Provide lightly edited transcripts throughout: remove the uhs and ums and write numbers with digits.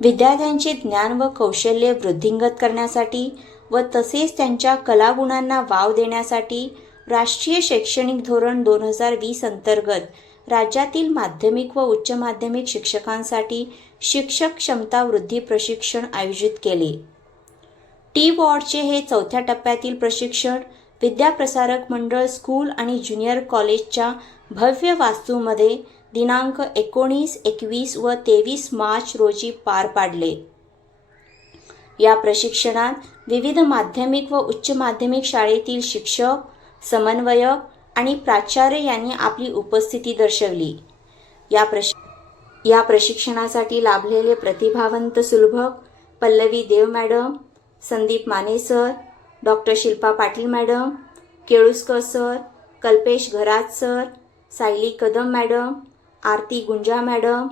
विद्यार्थ्यांचे ज्ञान व कौशल्य वृद्धिंगत करण्यासाठी व तसेच त्यांच्या कलागुणांना वाव देण्यासाठी राष्ट्रीय शैक्षणिक धोरण 2020 अंतर्गत राज्यातील माध्यमिक व उच्च माध्यमिक शिक्षकांसाठी शिक्षक क्षमता वृद्धी प्रशिक्षण आयोजित केले. टी-वॉर्डचे हे चौथ्या टप्प्यातील प्रशिक्षण विद्याप्रसारक मंडळ स्कूल आणि ज्युनियर कॉलेजच्या भव्य वास्तूमध्ये दिनांक 19, 21 व 23 मार्च रोजी पार पाडले. या प्रशिक्षणात विविध माध्यमिक व उच्च माध्यमिक शाळेतील शिक्षक, समन्वयक आणि प्राचार्य यांनी आपली उपस्थिती दर्शवली. या प्रशिक्षणासाठी लाभलेले प्रतिभावंत सुलभक Pallavi Dev madam, Sandeep Mane sir, doctor Shilpa Patil madam, Keluskar sir, Kalpesh Gharat sir, Sayali Kadam madam, Aarti Gunja madam,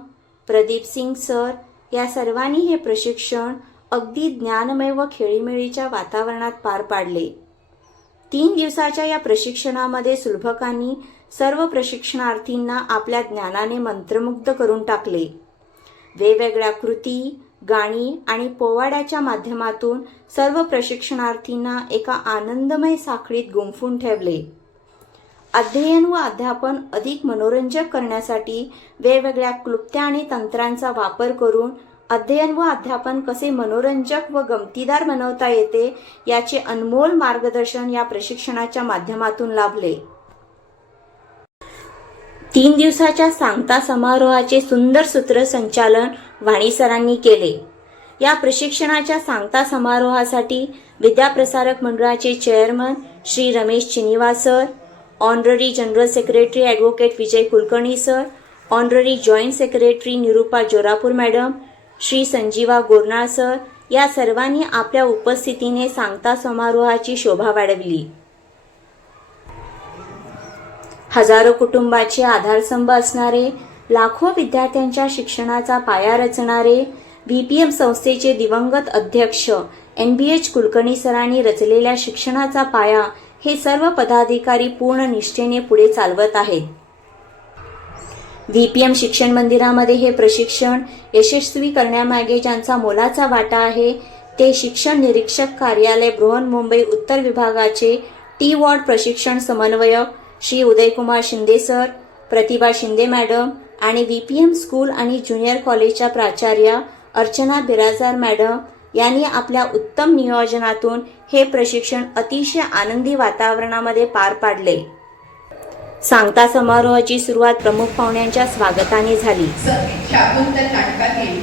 Pradeep Singh sir या सर्वांनी हे प्रशिक्षण अगदी ज्ञानमय व खेळीमेळीच्या वातावरणात पार पाडले. 3 दिवसाच्या या प्रशिक्षणामध्ये सुलभकांनी सर्व प्रशिक्षणार्थींना आपल्या ज्ञानाने मंत्रमुग्ध करून टाकले. वेगवेगळ्या कृती, गाणी आणि पोवाड्याच्या माध्यमातून सर्व प्रशिक्षणार्थींना एका आनंदमय साखळीत गुंफून ठेवले. अध्ययन व अध्यापन अधिक मनोरंजक करण्यासाठी वेगवेगळ्या क्लुप्त्या आणि तंत्रांचा वापर करून अध्ययन व अध्यापन कसे मनोरंजक व गमतीदार बनवता येते याचे अनमोल मार्गदर्शन या प्रशिक्षणाच्या माध्यमातून लाभले. 3 दिवसाच्या सांगता समारोहाचे सुंदर सूत्रसंचालन वाणी सरांनी केले. या प्रशिक्षणाच्या सांगता समारोहासाठी विद्याप्रसारक मंडळाचे chairman Shri Ramesh Chiniwa sir, honorary general secretary advocate Vijay Kulkarni sir, honorary joint secretary Nirupa Jorapur madam, Shri Sanjeeva Gornal sir या सर्वांनी आपल्या उपस्थितीने सांगता समारोहाची शोभा वाढविली. हजारो कुटुंबाचे आधारस्तंभ असणारे, लाखो विद्यार्थ्यांच्या शिक्षणाचा पाया रचणारे, VPM संस्थेचे दिवंगत अध्यक्ष NBH कुलकर्णी सरांनी रचलेल्या शिक्षणाचा पाया हे सर्व पदाधिकारी पूर्ण निष्ठेने पुढे चालवत आहेत. VPM शिक्षण मंदिरामध्ये हे प्रशिक्षण यशस्वी करण्यामागे ज्यांचा मोलाचा वाटा आहे ते शिक्षण निरीक्षक कार्यालय बृहन्मुंबई उत्तर विभागाचे टी-वॉर्ड प्रशिक्षण समन्वयक श्री उदयकुमार शिंदे सर, प्रतिभा शिंदे मॅडम आणि VPM स्कूल आणि ज्युनियर कॉलेजच्या प्राचार्या अर्चना बिराजदार मॅडम यांनी आपल्या उत्तम नियोजनातून हे प्रशिक्षण अतिशय आनंदी वातावरणामध्ये पार पाडले. सांगता समारोहाची सुरुवात प्रमुख पाहुण्यांच्या स्वागताने झाली. शाकुंतल नाटकातील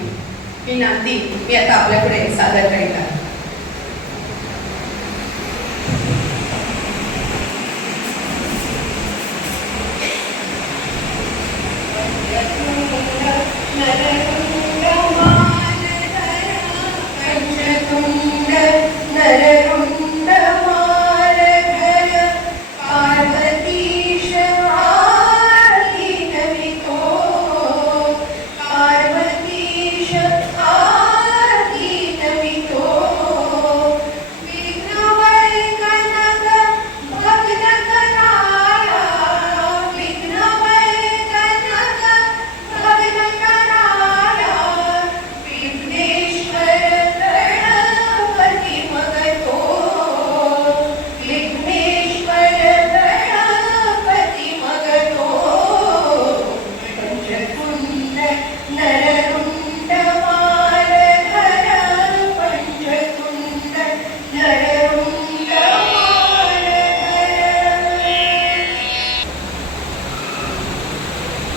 मी नांदी मी आता आपल्याकडे सादर करीत आहे.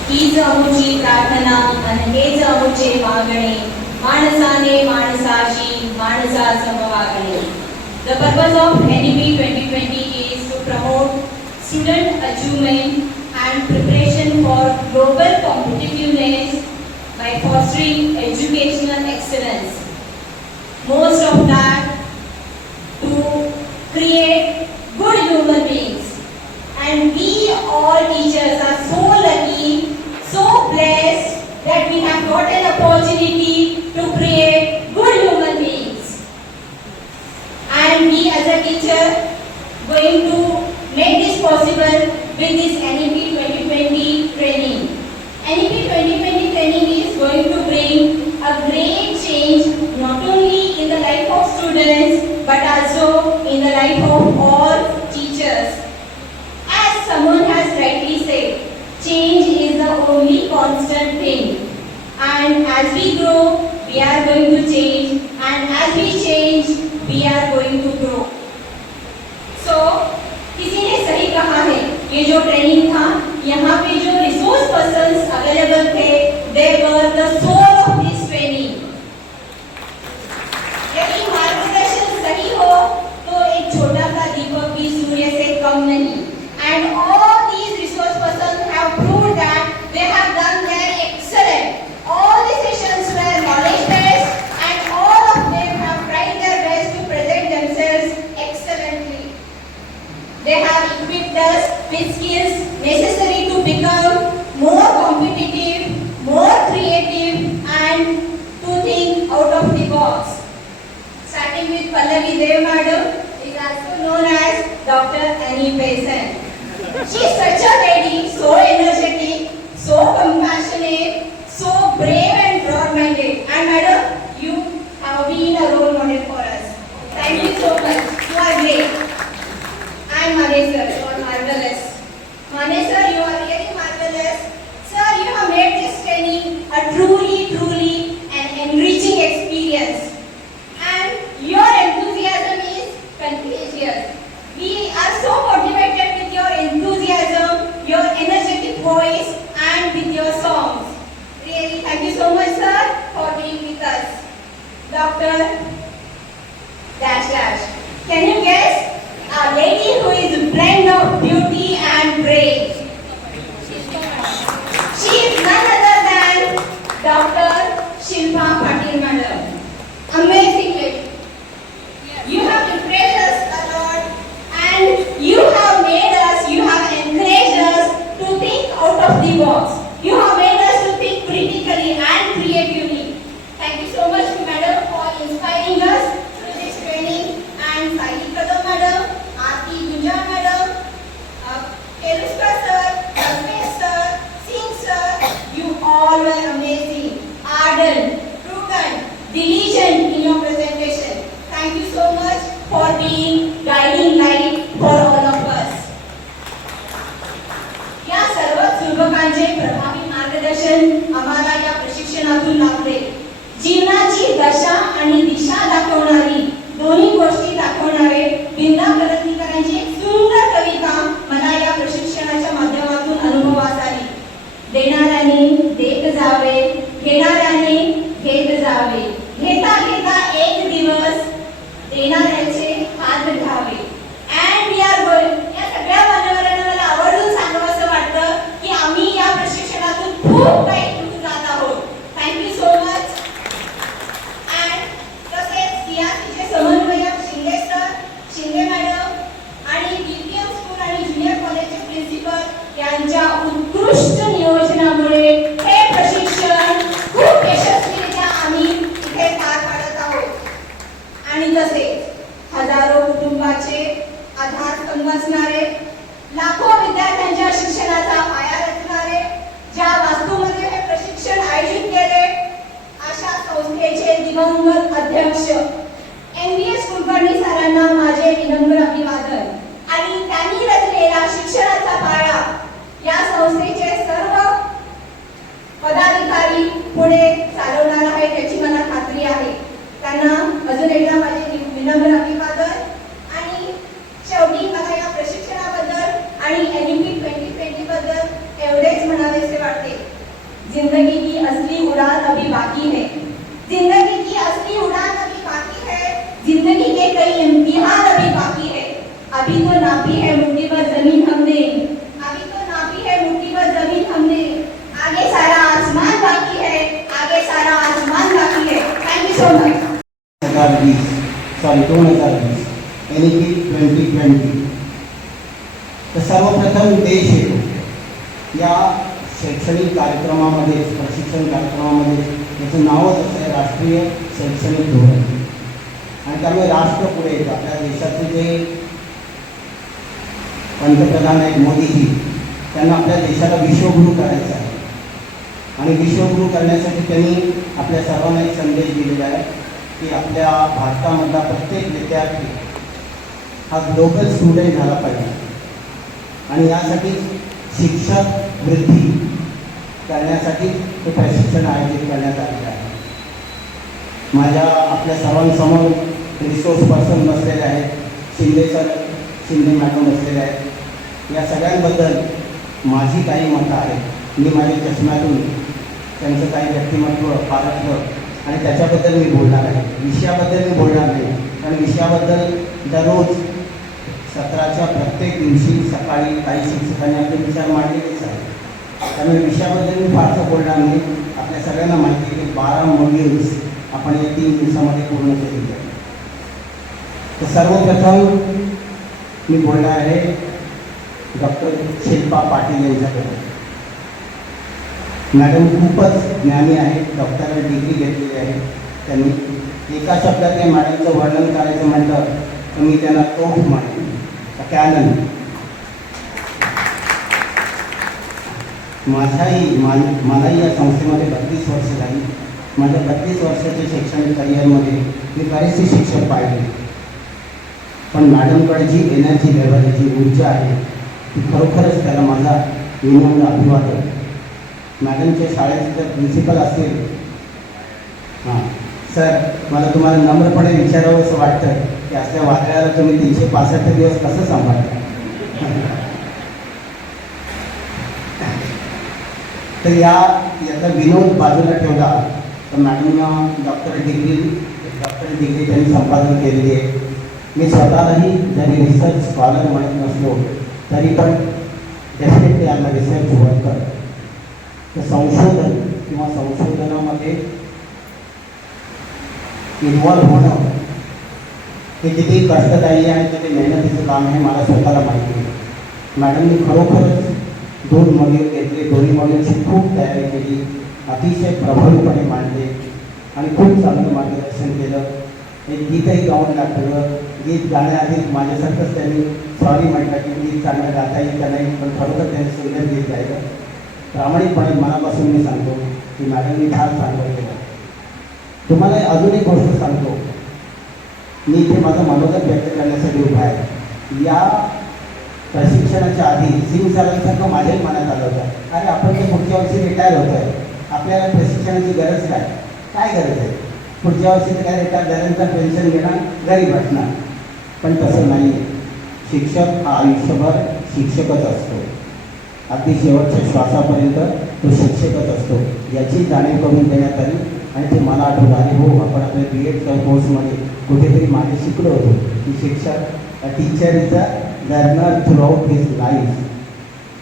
हीच अमुची प्रार्थना आणि हेच अमुचे मागणे, माणसाने माणसाशी माणसा समवागणे. The purpose of NEP 2020 is to promote student achievement and preparation for global competitiveness by fostering educational excellence. Most of that to create good human beings. And we all teachers are so lucky, so blessed that we have got an opportunity to create good human beings. And we as a teacher going to make this possible with this NEP 2020 training. NEP 2020 training is going to bring a great change in the life of all teachers. As someone has rightly said, change is the only constant thing. And as we grow, we are going to change. And as we change, we are going to grow. So, किसी ने सही कहा है, ये जो training था, यहाँ पे जो रिसोर्स पर्सन्स अवेलेबल थे, they were the soul of this training. यदि मार्गदर्शन सही हो, तो एक छोटा सा दीपक भी सूर्य से कम नहीं. And all these resource persons have proved that they have done their excellent. All the sessions were knowledge based, and all of them have tried their best to present themselves excellently. They have equipped us with skills necessary to become more competitive, more creative, and to think out of the box. Starting with Pallavi Dev Madam, is also known as Dr. Annie Besant. She is such a lady, so energetic, so compassionate, so brave and broad-minded. And Madam, you have been a role model for us. Thank you so much. You are great. And Mane sir, you are marvelous. Mane sir, you are really marvelous. Sir, you have made this training a truly an enriching experience. And your enthusiasm is contagious. We are so motivated with your enthusiasm, your energetic voice, and with your songs. Really, thank you so much, sir, for being with us. Dr. Dash Dash. Can you guess? A lady who is a blend of beauty and grace. She is none other than Dr. Shilpa Patil Madam. Amazing lady. You have impressed us a lot, and you have made us, you have encouraged us to think out of the box. You have made us to think critically and creatively. Thank you so much, Madam, for inspiring us through this training. And Saili Kadam Madam, Aarti Gunjan Madam, Keluskar sir, Kalpesh sir, Singh sir, you all were amazing, ardent, prudent, diligent in your presentation. Thank you so much for being guiding light for all of us. या सर्व सुलभकांचे प्रभावी मार्गदर्शन आम्हाला या प्रशिक्षणातून लाभले. जीवनाची दशा आणि दिशा दाखवणारी दोन्ही गोष्टी दाखवणारे बिंदा करंदीकरांची एक सुंदर कविता मला या प्रशिक्षणाच्या माध्यमातून अनुभवास आली. देणाऱ्याने देत जावे, घेणाऱ्याने घेत जावे, घेता घेता एक दिवस देणाऱ्याचे हात घ्यावे. And we are going. या सगळ्या मान्यवरांना मला आवर्जून सांगावं असं वाटतं की आम्ही या प्रशिक्षणातून खूप काही शिकून जात आहोत. Thank you so much. अँड तसेच सीआरसीचे समन्वयक शिंदे सर, शिंदे मॅडम आणि बीपीएम स्कूल आणि ज्युनियर कॉलेजचे प्रिन्सिपल यांच्या उत्कृष्ट नियोजनामुळे हे प्रशिक्षण खूप यशस्वीरित्या आम्ही इथे पार पाडत आहोत. आणि तसेच हजारो कुटुंबाचे आधारस्तंभ असणारे, लाखो विद्यार्थ्यांच्या शिक्षणाचा पाया रचणारे, ज्या वास्तूमध्ये हे प्रशिक्षण आयोजित केले अशा संस्थेचे दिवंगत अध्यक्ष MBS कुलकर्णी सरांना माझे विनम्र अभिवादन. आणि त्यांनी रचलेला शिक्षणाचा पाया या संस्थेचे सर्व पदाधिकारी पुढे चालवणार आहेत याची मला खात्री आहे. त्यांना अजून एकदा माझे विनम्र अभिवादन. आणि शेवटी मला या प्रशिक्षणाबद्दल आणि NEP 2020 बद्दल एवढेच म्हणावेसे वाटते. जिंदगी की असली उड़ान अभी बाकी है, जिंदगी की असली उड़ान अभी बाकी है, जिंदगी के कई इम्तिहान अभी बाकी है. अभी तो नापी है मुट्ठी भर जमीन हमने, अभी तो नापी है मुट्ठी भर जमीन हमने, आगे सारा आसमान बाकी है, आगे सारा आसमान बाकी है. Thank you so much. 2020 NEP 2020. तर सर्वप्रथम देश येतो या शैक्षणिक कार्यक्रमामध्ये, प्रशिक्षण कार्यक्रमामध्ये याचं नावच असं आहे राष्ट्रीय शैक्षणिक धोरण. आणि त्यामुळे राष्ट्र पुढे येतं. आपल्या देशाचे जे पंतप्रधान आहेत मोदीजी, त्यांना आपल्या देशाला विश्वगुरू करायचं आहे. आणि विश्वगुरू करण्यासाठी त्यांनी आपल्या सर्वांना एक संदेश दिलेला आहे की आपल्या भारतामधला प्रत्येक विद्यार्थी हा ग्लोबल स्टुडंट झाला पाहिजे आणि यासाठी शिक्षक वृद्धी करण्यासाठी हे प्रशिक्षण आयोजित करण्यात आलेलं आहे. माझ्या आपल्या सर्वांसमोर रिसोर्स पर्सन बसलेले आहेत, शिंदे मॅडम बसलेले आहेत. या सगळ्यांबद्दल माझी काही मतं आहेत. मी माझ्या चष्म्यातून त्यांचं काही व्यक्तिमत्व पारखलं आणि त्याच्याबद्दल मी बोलणार आहे. विषयाबद्दल मी बोलणार नाही, कारण विषयाबद्दल दररोज सत्राच्या प्रत्येक दिवशी सकाळी काही शिक्षकांनी आपले विचार मांडलेलेच आहेत. त्यामुळे विषयाबद्दल मी फारसं बोलणार नाही. आपल्या सगळ्यांना माहिती आहे की 12 मॉड्यूल्स आपण या 3 दिवसामध्ये पूर्ण केलेली आहे. तर सर्वप्रथम मी बोलणार आहे डॉक्टर शिल्पा पाटील यांच्याकडे. मॅडम खूपच ज्ञानी आहेत, डॉक्टरल डिग्री घेतलेली आहे त्यांनी. एका शब्दात या मॅडमचं वर्णन करायचं म्हटलं तर मी त्यांना तोफ म्हणेन, कॅनन. मलाही या संस्थेमध्ये 32 वर्ष झाली. माझ्या 32 वर्षाच्या शैक्षणिक करिअरमध्ये मी बरेचसे शिक्षक पाहिले, पण मॅडमकडे जी एनर्जी लेवल, जी ऊर्जा आहे ती खरोखरच त्याला माझा विनम्र अभिवादन. मॅडमच्या शाळेचे जर प्रिन्सिपल असतील, हां सर, मला तुम्हाला नम्रपणे विचारावं असं वाटतं की असल्या वादळाला तुम्ही 365 दिवस कसं सांभाळता. तर याचा विनोद बाजूला ठेवला तर मॅडमनं डॉक्टर डिग्री त्यांनी संपादन केलेली आहे. मी स्वतःलाही जरी रिसर्च स्कॉलर म्हणत नसलो तरी पण डेफिनेटली आम्हाला रिसर्च वर्कर. तर संशोधन किंवा संशोधनामध्ये इन्व्हॉल्व होणं हे किती कष्टदायी आहे आणि किती मेहनतीचं काम आहे मला स्वतःला माहिती आहे. मॅडमनी खरोखरच 2 मॉड्यूल घेतले, दोन्ही मॉड्यूलची खूप तयारी केली, अतिशय प्रभावीपणे मांडले आणि खूप चांगलं मार्गदर्शन केलं. एक गीतही गाऊन दाखवलं. गीत गाण्याआधी माझ्यासारखंच त्यांनी सॉरी म्हटलं की गीत चांगलं गाता येईल का नाही, पण खरोखर त्यांनी सुंदर गीत गायलं. प्रामाणिकपणे मनापासून मी सांगतो की मॅडमनी फार चांगलं केलं. तुम्हाला अजून एक गोष्ट सांगतो, मी इथे माझं मनोगत व्यक्त करण्यासाठी उभा आहे. या प्रशिक्षणाच्या आधी सिंग सरांसारखं माझ्याही मनात आलं होतं, अरे आपण ते पुढच्या वर्षी रिटायर होतो आहे, आपल्याला प्रशिक्षणाची गरज काय गरज आहे, पुढच्या वर्षी तर काय रिटायर झाल्यानंतर पेन्शन घेणार, घरी बसणार. पण तसं नाही आहे. शिक्षक हा आयुष्यभर शिक्षकच असतो, अगदी शेवटच्या श्वासापर्यंत तो शिक्षकच असतो. याची जाणीव करून देण्यात आली आणि ते मला आठवलं, अरे हो, आपण आपल्या BEdच्या कोर्समध्ये कुठेतरी मागे शिकलो होतो की शिक्षक teacher is a learner throughout his life.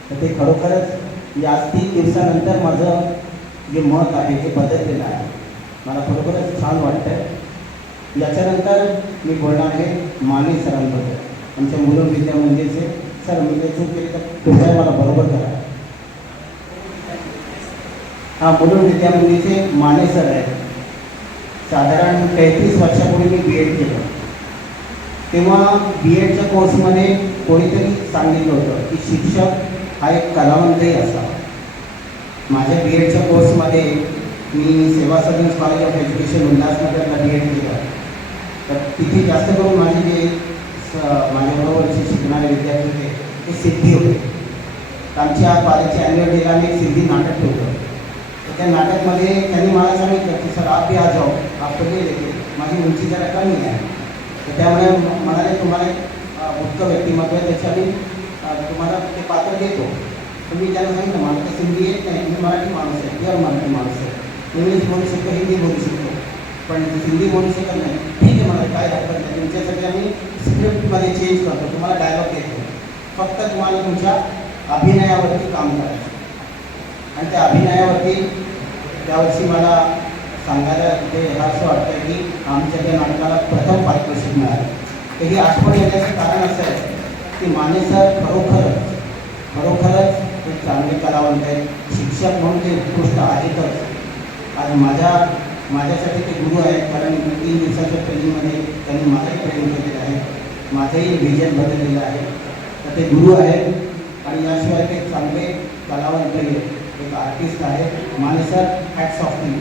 तर ते खरोखरच या 3 दिवसानंतर माझं जे मत आहे ते बदललेलं आहे. मला खरोखरच छान वाटतं आहे. याच्यानंतर मी बोलणार आहे माने सरांबद्दल, आमच्या मुलं विद्या मंदिरचे. सर, मी काही चूक केली तर कृपया मला बरोबर करा. हां, मुलं विद्या मंदिरचे माने सर आहेत. साधारण 33 वर्षापूर्वी मी BEd केलं. तेव्हा BEdच्या कोर्समध्ये कोणीतरी सांगितलं होतं की शिक्षक हा एक कलावंतही असावा. माझ्या BEdच्या कोर्समध्ये मी सेवा सदन कॉलेज ऑफ एज्युकेशन उल्हासनगरला BEd केलं. तर तिथे जास्त करून माझे जे माझ्याबरोबरचे शिकणारे विद्यार्थी होते ते सिद्धी होते. आमच्या कॉलेजच्या ॲन्युअल डेला आम्ही एक सिद्धी नाटक ठेवलं. तर त्या नाटकमध्ये त्यांनी मला सांगितलं की सर आप भी आ जाओ, आप तो ले लेते, माझी उंची जरा कमी आहे. तर त्यामुळे म्हणाले तुम्हाला एक उत्तम व्यक्तिमत्व आहे, त्याच्या आम्ही तुम्हाला ते पात्र देतो. तर मी त्यांना सांगितलं मला तर सिंधी येत नाही, मी मराठी माणूस आहे, प्युअर मराठी माणूस आहे, इंग्लिश बोलू शकतो, हिंदी बोलू शकतो, पण हिंदी बोलू शकत नाही. ठीक आहे, मला काय हरकत नाही, तुमच्यासाठी आम्ही स्क्रिप्टमध्ये चेंज करतो, तुम्हाला डायलॉग देतो, फक्त तुम्हाला तुमच्या अभिनयावरती काम करायचं. आणि त्या अभिनयावरती त्यावर्षी मला सांगायला ते असं वाटतं की आमच्या त्या नाटकाला प्रथम पारितोषिक मिळालं. तर ही आठवण येण्याचं कारण असं आहे की माने सर खरोखरच एक चांगले कलावंत आहेत. शिक्षक म्हणून ते उत्कृष्ट आहेतच. आज माझ्यासाठी ते गुरु आहेत, कारण 3 दिवसाच्या ट्रेनिंगमध्ये त्यांनी मलाही ट्रेनिंग केलेलं आहे, माझंही विजन बदललेलं आहे. तर ते गुरु आहेत आणि याशिवाय ते चांगले कलावंत एक आर्टिस्ट आहे. Mane sir, hats off to you.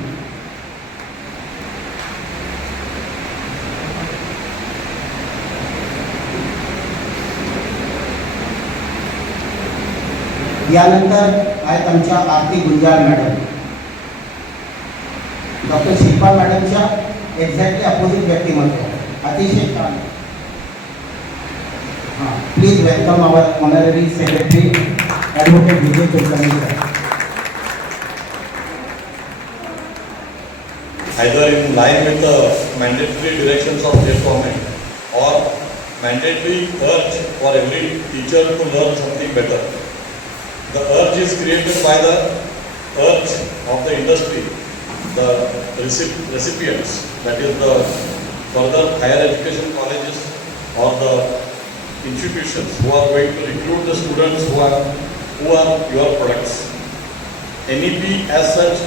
यानंतर आहेत आमच्या आरती गुंजाळ मॅडम. डॉक्टर शिल्पा मॅडमच्या एक्झॅक्टली अपोजिट व्यक्तिमत्व, अतिशय छान. हां, please welcome our honorary secretary advocate Vijay Kulkarni sir. Either in line with the mandatory directions of state government or mandatory urge for every teacher to learn something better. The urge is created by the urge of the industry, the recipients, that is the further higher education colleges or the institutions who are going to recruit the students who are your products. NEP as such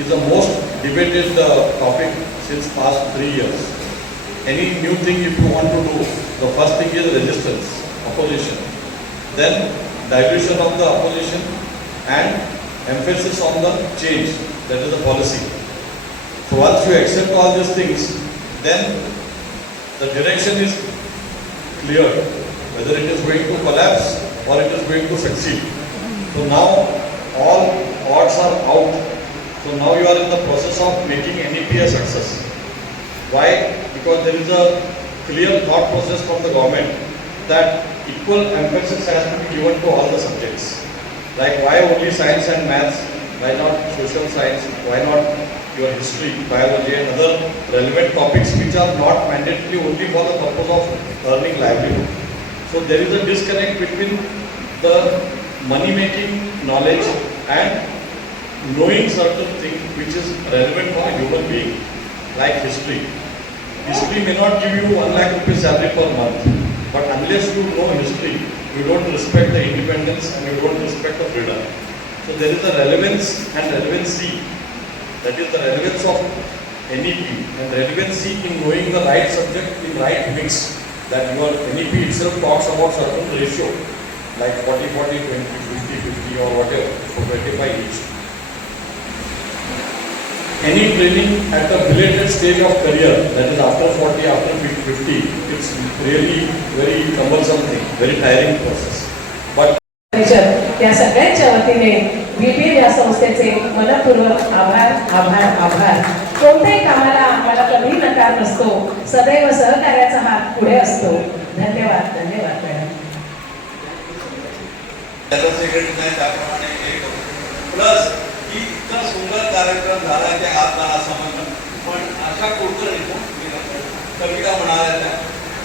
is the most debated topic since past 3 years. Any new thing if you want to do, the first thing is resistance, opposition. Then dilution of the opposition and emphasis on the change, that is the policy. So once you accept all these things, then the direction is clear, whether it is going to collapse or it is going to succeed. So now all odds are out. So now you are in the process of making NEP a success. Why? Because there is a clear thought process from the government that equal emphasis has to be given to all the subjects. Like why only science and maths? Why not social science? Why not your history, biology and other relevant topics which are not mandatory only for the purpose of earning livelihood? So there is a disconnect between the money-making knowledge and knowing certain thing which is relevant for a human being, like history. History may not give you 1 lakh rupees salary per month, but unless you know history, you don't respect the independence and you don't respect the freedom. So there is a relevance and relevancy, that is the relevance of NEP and relevancy in knowing the right subject in right mix, that your NEP itself talks about certain ratio, like 40-40, 20, 50-50 or whatever, so 25 each. Any training at a belated stage of career, that is after 40, after 50, it's really very cumbersome thing, very tiring process. But या सगळ्यांच्या वतीने VPL या संस्थेचे मनपूर्वक आभार आभार आभार. कोणत्याही कामाला मला कधी नकार नसतो, सदैव सहकार्याचा हात पुढे असतो. धन्यवाद धन्यवाद मॅडम. त्याप्रमाणे प्लस की इतका सुंदर कार्यक्रम झाला की आज मला समजलं. पण अशा कुलकर्णीच्या कविता म्हणाल्या,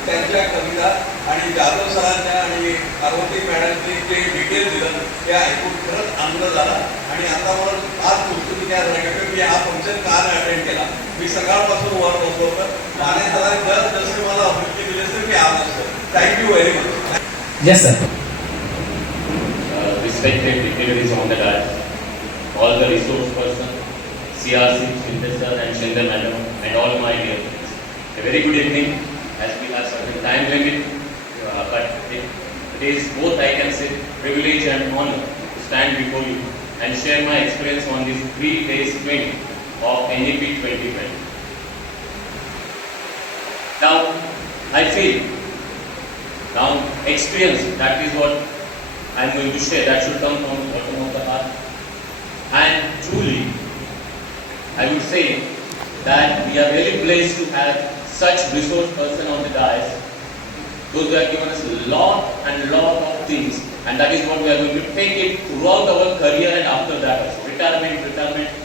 त्यांच्या कविता आणि जाधव सरांच्या आणि पार्वती मॅडमचे जे डिटेल दिलं ते ऐकून खरंच आनंद झाला. आणि आता मला आज पुस्तकी काय झालं की मी हा फंक्शन का नाही अटेंड केला. मी सकाळपासून वर बसलो होतं. नाणे सरांनी जसे मला ऑफिसची दिले तर मी आलो असतो. Thank you very much. Yes sir. Respected dignitaries on the dais, all the resource persons, CRC, Shinde sir and Shinde madam, and all my dear friends. A very good evening, as we have certain time limit, but it is both, I can say, privilege and honor to stand before you and share my experience on this 3 days training of NEP 2020. Now, I feel, now experience, that is what I am going to share, that should come from the bottom of the heart. And truly, I would say that we are really blessed to have such resource person on the dais. Those who have given us a lot and lot of things, and that is what we are going to take it throughout our career and after that also. Retirement,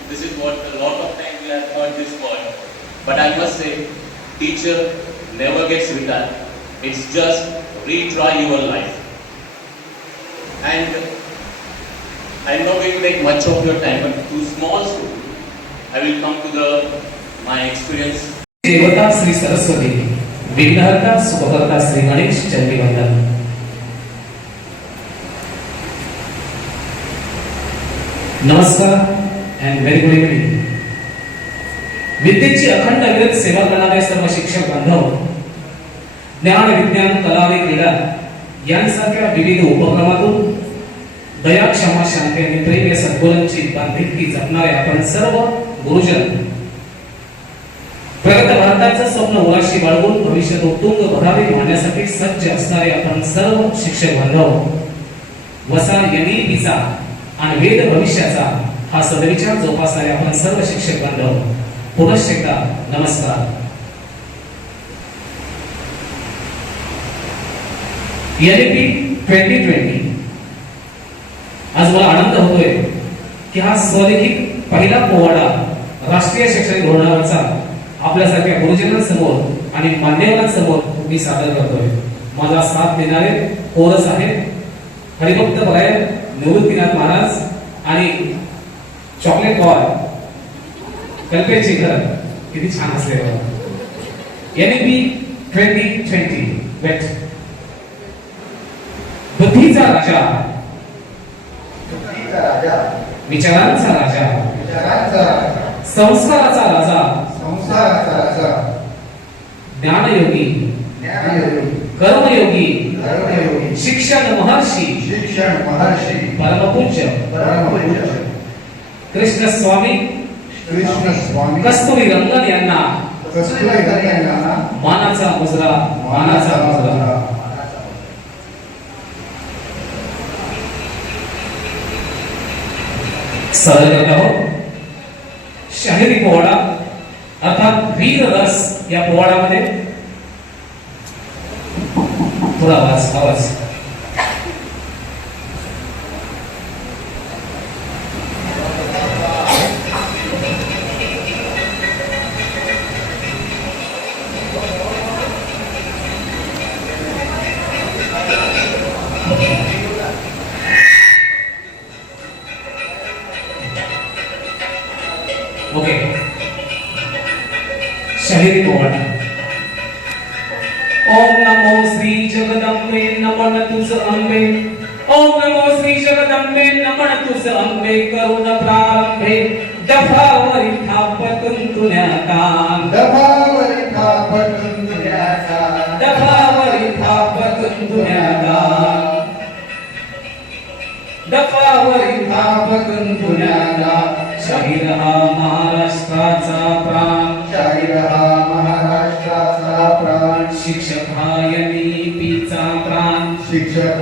this is what a lot of times we have heard this word. But I must say, teacher never gets retired. It's just retry your life. And I'm not going to take much of your time, but to small school, I will come to my experience. देवता श्री सरस्वती, विघ्नहर्ता सुखकर्ता श्री गणेश चंडीवंदन. नमस्कार and very good evening. विद्येची अखंड अविरत सेवा करणारे सर्व शिक्षक बांधव, ज्ञान विज्ञान कला व क्रीडा यांसारख्या विविध उपक्रमातून दया क्षमा शांती आणि प्रेम या सद्गुणांची बांधिलकी जपणारे आपण सर्व गुरुजन, प्रगत भारताचं स्वप्न उराशी बाळगून भविष्यात उत्तुंग भरारी मांडण्यासाठी सज्ज असणारे आपण सर्व शिक्षक बांधव, वसा NEPचा आणि वेद भविष्याचा हा सदविचार जोपासणारे आपण सर्व शिक्षक बांधव पुनश्च एकदा नमस्कार. NEP 2020 आज मला आनंद होतोय की हा स्वलिखित पहिला पोवाडा राष्ट्रीय शैक्षणिक धोरणावरचा आपल्यासारख्या गुरुजनांसमोर आणि मान्यवरांसमोर मी सादर करतोय. माझा साथ देणारे कोरस आहेत हरिभक्त परायण निवृत्तीनाथ महाराज आणि चॉकलेट बॉय कल्पेश शेखर. किती छान असले NEP 2020 वेट. बुद्धीचा राजा, विचारांचा राजा, संस्काराचा राजा, ज्ञानयोगी, कर्मयोगी, शिक्षण महर्षी, परमपूज्य कृष्ण स्वामी कस्तुरी रंगन यांना मानाचा मुजरा, मानाचा मुजरा. सादर करत आहोत शाहिरी पोवाडा अर्थात वीर रस. या पोवाड्यामध्ये थोडा आवाज ओके. शाहिरी पोवाडा. ओम नमो श्री जगदंबे नमन तुझ अंबे. ओम नमो श्री जगदंबे नमन तुझ अंबे. करुण प्रारंभे दफावरी थापतून तुन्याता. दफावरी थापतून तुन्याता. दफावरी थापतून तुन्याता. शाहीर हा महाराष्ट्राचा प्राण. शिक्षक हा NEPचा प्राण. शिक्षक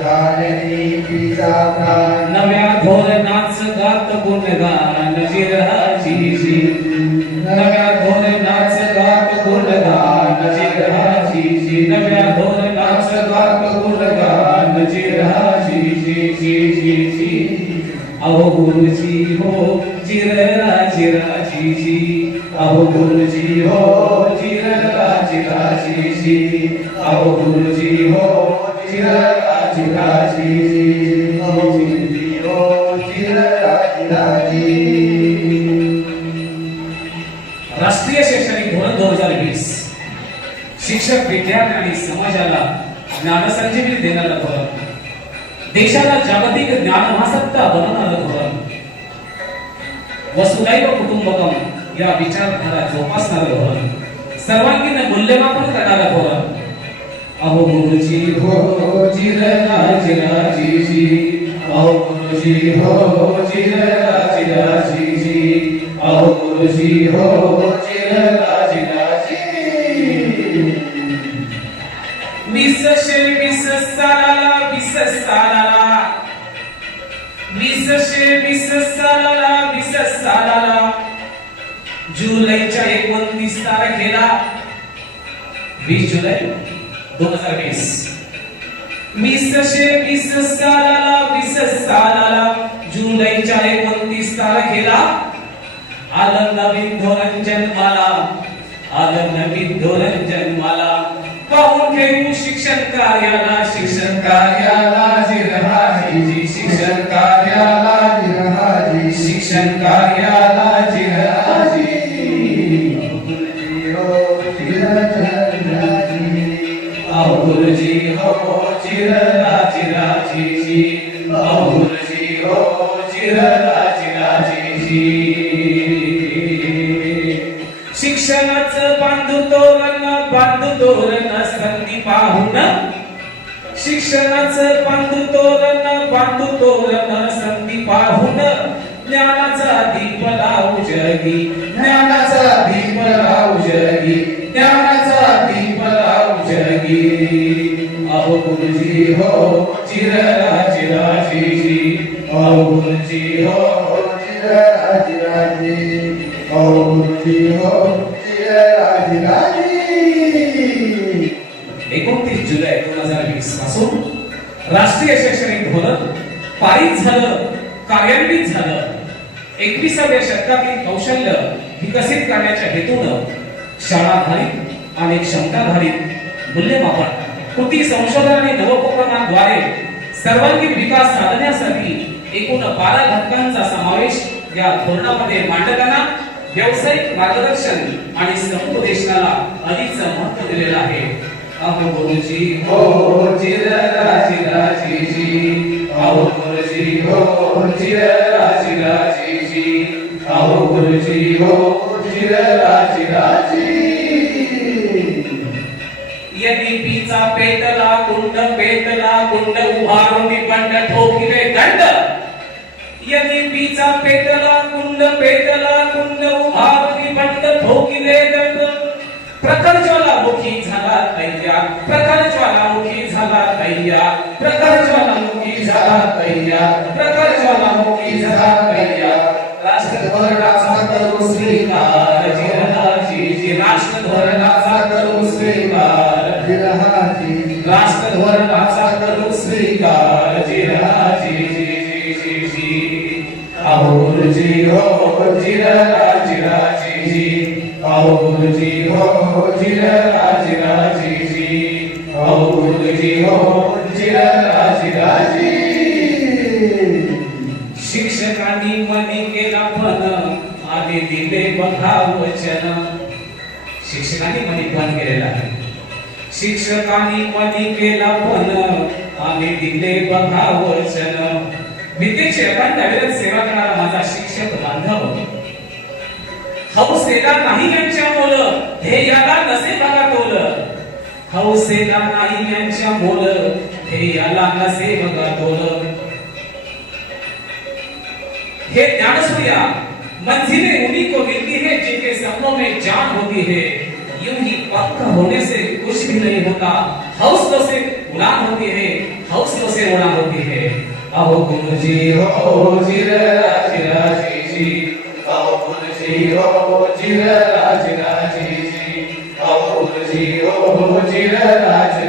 हा NEPचा प्राण. नव्या धोरणाच गात गुणगान जिरहाजी. नव्या धोरणाच गात गुणगान जिरहाजी. नव्या धोरणाच गात गुणगान जिरहाजी. अहो गुरुजी हो जिरराजी. अहो गुरुजी हो जिरराजी. अहो गुरुजी हो जिरराजी. अहो गुरुजी हो जिरराजी. राष्ट्रीय शैक्षणिक धोरण 2020 शिक्षक, विद्यार्थी आणि समाजाला ज्ञानसंजीवनी देणारं धोरण, देशाला जागतिक ज्ञान महासत्ता बनवणारं धोरण, वसुधैव कुटुंबकम या विचारधारा जोपासणारं धोरण, सर्वांगीण मूल्यमापन करणारं धोरण. अहो गुरुजी हो जिरराजी. अहो गुरुजी हो जिरराजी. अहो गुरुजी हो जिरराजी. वीस सालाला जुलैच्या 29 तारखेला 20 जुलै 2020 20 सालाला जुलैच्या 29 तारखेला आलं नवीन धोरण जन्माला. आलं नवीन धोरण जन्माला. पाहून घेऊ शिक्षण कार्याला. शिक्षण कार्याला जिरहाजी. शिक्षण कार्याला जिरहाजी. शिक्षण कार्याला जिरहाजी. अहो गुरुजी हो जिरराजी. अहो गुरुजी हो जिरराजी. शिक्षणाचं बांधू तोरण संधी पाहून. शिक्षणाचं बांधू तोरण संधी पाहून. ज्ञानाचा दीप लावू जगी. ज्ञानाचा दीप लावू जगी. ज्ञानाचा दीप आओ गुरुजी हो चिराजी आओ गुरुजी हो चिराजी आओ गुरुजी हो चिराजी 29 जुलै 2020 पासून राष्ट्रीय शैक्षणिक धोरण पारित झालं, कार्यान्वित झालं. 21व्या शतकातील कौशल्य विकसित करण्याच्या हेतून शाळाधारित आणि क्षमताधारित मूल्यमापन, कृती संशोधन आणि नवोपक्रमांद्वारे सर्वांगीण विकास साधण्यासाठी एकूण 12 घटकांचा समावेश या धोरणामध्ये मांडताना व्यावसायिक मार्गदर्शन आणि समुपदेशनाला अधिक महत्त्व दिलेलं आहे. आओ गुरुजी हो चिराजी आओ गुरुजी हो चिराजी आओ गुरुजी हो चिराजी यदि पीचा पेटला कुंड उभारून बंड ठोकिले दंड यदि पीचा पेटला कुंड उभारून बंड ठोकिले दंड प्रखर ज्वालामुखी झाला तैयार प्रखर ज्वालामुखी झाला तैयार प्रखर ज्वालामुखी झाला तैयार प्रखर ज्वालामुखी झाला तैयार राष्ट्रधोरणाचा करू स्वीकार जिरहाजी राष्ट्रधोरणाचा करू स्वीकार जिरहाजी राष्ट्रधोरणाचा करू स्वीकार जिरहाजी आओ गुरुजी हो जिरहाजी आओ गुरुजी हो चिराजी आओ गुरुजी हो चिराजी शिक्षकांनी मनी केला पण आधी दिले बघा वचन शिक्षकांनी मनी पण केलेला आहे शिक्षकांनी मनी केला पण आम्ही दिले बघा वचन विद्येची अखंड अविरत सेवा करणारा माझा शिक्षक बांधव हौसेला नाही यांच्या मोल ध्येयाला नसे बघा तोल हौसेला नाही यांच्या मोल ध्येयाला नसे बघा तोल हे ज्ञान सूर्या मंजिलें उन्हीं को मिलती है जिनके सपनों में जान होती है यूं ही पंख होने से कुछ भी नहीं होता हौसलों से उड़ान होती है हौसलों से उड़ान होती है आओ गुरुजी हो चिराजी आओ गुरुजी हो चिराजी आओ गुरुजी हो चिराजी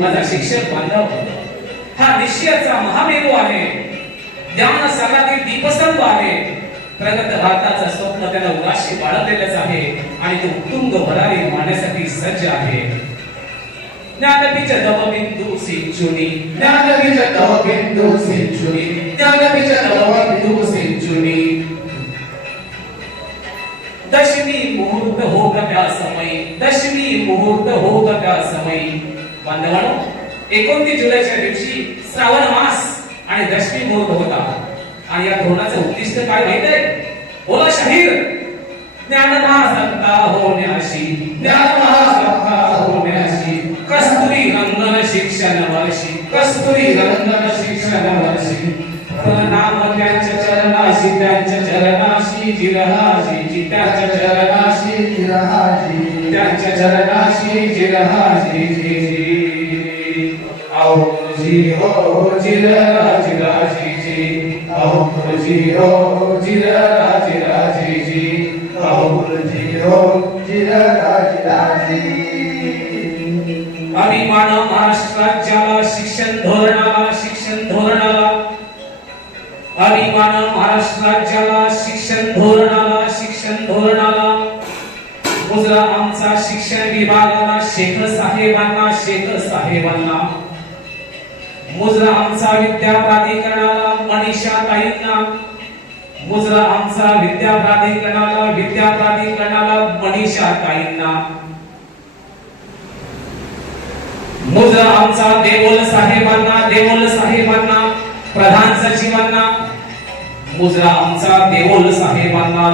माझा शिक्षक बांधव हा निश्चयाचा महामेरू आहे ज्ञान सागरातील दीपस्तंभ आहे प्रगत भारताचं स्वप्न त्याला उराशी बाळगलेलंच आहे आणि तो उत्तुंग भरारी मारण्यासाठी सज्ज आहे ज्ञानबीज दवबिंदू सिंचुनी ज्ञानबीज दवबिंदू सिंचुनी ज्ञानबीज दवबिंदू सिंचुनी दशमी मुहूर्त हो गया समय दशमी मुहूर्त हो गया समय बांधवांनो 29 जुलैच्या दिवशी श्रावण मास आणि दशमी मुहूर्त होता आणि या धोरणाचं उद्दिष्ट काय माहित आहे बोला शाहीर ज्ञान महासत्ता होण्याशी ज्ञान महासत्ता होण्याशी कस्तुरी रंगन शिक्षण वर्षी कस्तुरी रंगन शिक्षण वर्षी प्रणाम त्यांच्या चरणाशी जिरहाजी त्यांच्या चरणाशी जिरहाजी त्यांच्या चरणाशी जिरहाजी आओ गुरुजी हो चिराजी आओ गुरुजी हो चिराजी आओ गुरुजी हो चिराजी अभिमान महाराष्ट्र राज्याला शिक्षण धोरणाला अभिमान महाराष्ट्र राज्याला शिक्षण धोरणाला मुजरा आमचा शिक्षण विभागाला शेख साहेबांना मुजरा आमचा विद्या प्राधिकरणाला मनीषा ताईंना मुजरा आमचा विद्या प्राधिकरणाला मनीषा ताईंना मुजरा आमचा देवोल साहेबांना प्रधान सचिवांना मुजरा आमचा देवोल साहेबांना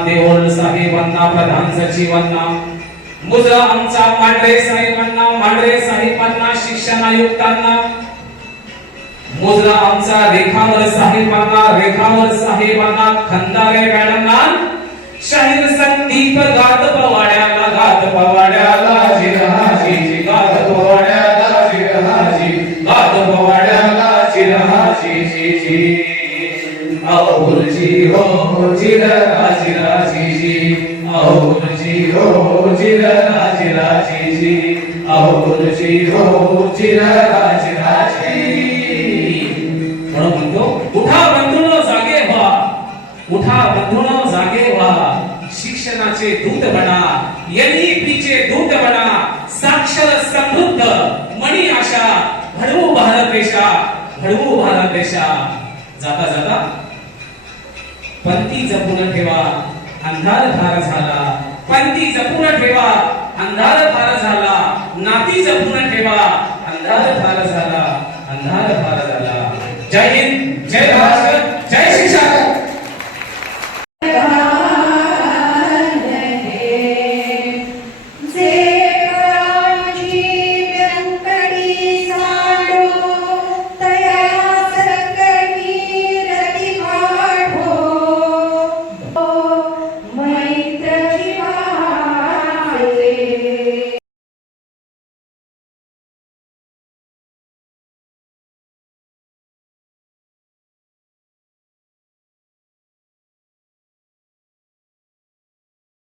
प्रधान सचिवांना मुजरा आमचा मांढरे साहेबांना शिक्षण आयुक्तांना मुजरा आमचा रेखावर साहेबांना खंदारे मॅडमना शाहीर संदीप गात पवाड्याला जिरहाजी गात पवाड्याला जी जी जी आओ गुरुजी हो जिरा जिरा जी जी आओ गुरुजी हो जिरा जिरा जी जी आओ गुरुजी हो जिरा जिरा जी म्हणून म्हणतो उठा बंधूंनो जागे व्हा, उठा बंधूंनो जागे व्हा, शिक्षणाचे दूत बना, NEPचे दूत बना, साक्षर समृद्ध मणी आशा घडवू भारत देशा, घडवू भारत देशा. जाता जाता पंथी जपून ठेवा अंधार फार झाला, पंथी जपून ठेवा अंधार फार झाला, नाती जपून ठेवा अंधार फार झाला, अंधार फार झाला. जय हिंद जय भारत.